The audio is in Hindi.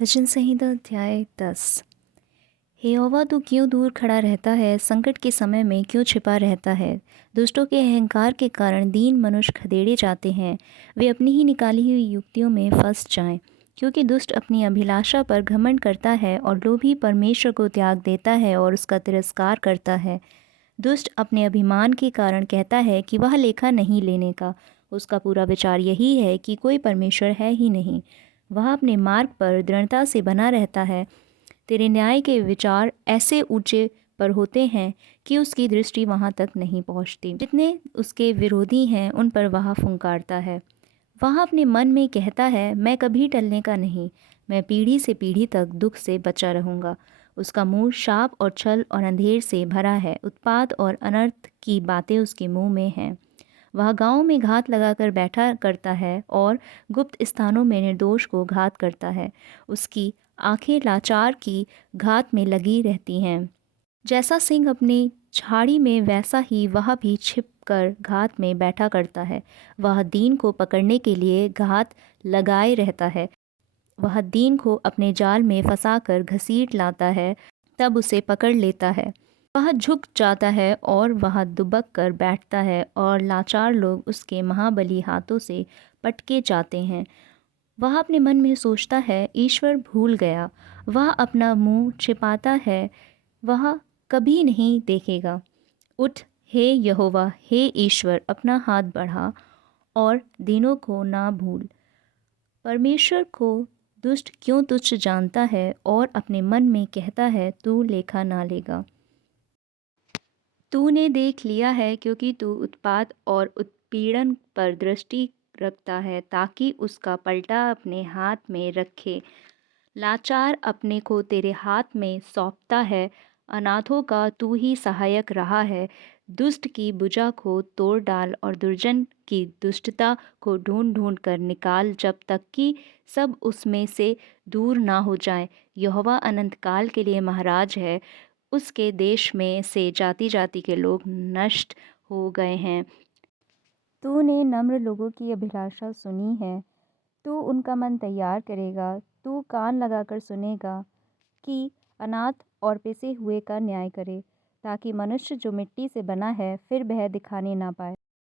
भजन संहिता अध्याय 10। हे यहोवा, तू क्यों दूर खड़ा रहता है? संकट के समय में क्यों छिपा रहता है? दुष्टों के अहंकार के कारण दीन मनुष्य खदेड़े जाते हैं। वे अपनी ही निकाली हुई युक्तियों में फंस जाएं, क्योंकि दुष्ट अपनी अभिलाषा पर घमंड करता है और लोभी परमेश्वर को त्याग देता है और उसका तिरस्कार करता है। दुष्ट अपने अभिमान के कारण कहता है कि वह लेखा नहीं लेने का। उसका पूरा विचार यही है कि कोई परमेश्वर है ही नहीं। वह अपने मार्ग पर दृढ़ता से बना रहता है। तेरे न्याय के विचार ऐसे ऊंचे पर होते हैं कि उसकी दृष्टि वहाँ तक नहीं पहुँचती। जितने उसके विरोधी हैं उन पर वह फुंकारता है। वह अपने मन में कहता है, मैं कभी टलने का नहीं, मैं पीढ़ी से पीढ़ी तक दुख से बचा रहूँगा। उसका मुंह शाप और छल और अंधेर से भरा है। उत्पात और अनर्थ की बातें उसके मुंह में हैं। वह गाँव में घात लगाकर बैठा करता है और गुप्त स्थानों में निर्दोष को घात करता है। उसकी आंखें लाचार की घात में लगी रहती हैं। जैसा सिंह अपनी झाड़ी में, वैसा ही वह भी छिप कर घात में बैठा करता है। वह दीन को पकड़ने के लिए घात लगाए रहता है। वह दीन को अपने जाल में फंसाकर घसीट लाता है, तब उसे पकड़ लेता है। वह झुक जाता है और वह दुबक कर बैठता है और लाचार लोग उसके महाबली हाथों से पटके जाते हैं। वह अपने मन में सोचता है, ईश्वर भूल गया। वह अपना मुंह छिपाता है, वह कभी नहीं देखेगा। उठ हे यहोवा, हे ईश्वर, अपना हाथ बढ़ा और दीनों को ना भूल। परमेश्वर को दुष्ट क्यों तुच्छ जानता है और अपने मन में कहता है, तू लेखा ना लेगा। तूने देख लिया है, क्योंकि तू उत्पात और उत्पीड़न पर दृष्टि रखता है, ताकि उसका पलटा अपने हाथ में रखे। लाचार अपने को तेरे हाथ में सौंपता है। अनाथों का तू ही सहायक रहा है। दुष्ट की भुजा को तोड़ डाल और दुर्जन की दुष्टता को ढूंढ ढूंढ कर निकाल, जब तक कि सब उसमें से दूर ना हो जाए। यहोवा अनंत काल के लिए महाराज है। उसके देश में से जाति जाति के लोग नष्ट हो गए हैं। तूने नम्र लोगों की अभिलाषा सुनी है। तू उनका मन तैयार करेगा। तू कान लगाकर सुनेगा कि अनाथ और पिसे हुए का न्याय करे, ताकि मनुष्य जो मिट्टी से बना है फिर भय दिखाने ना पाए।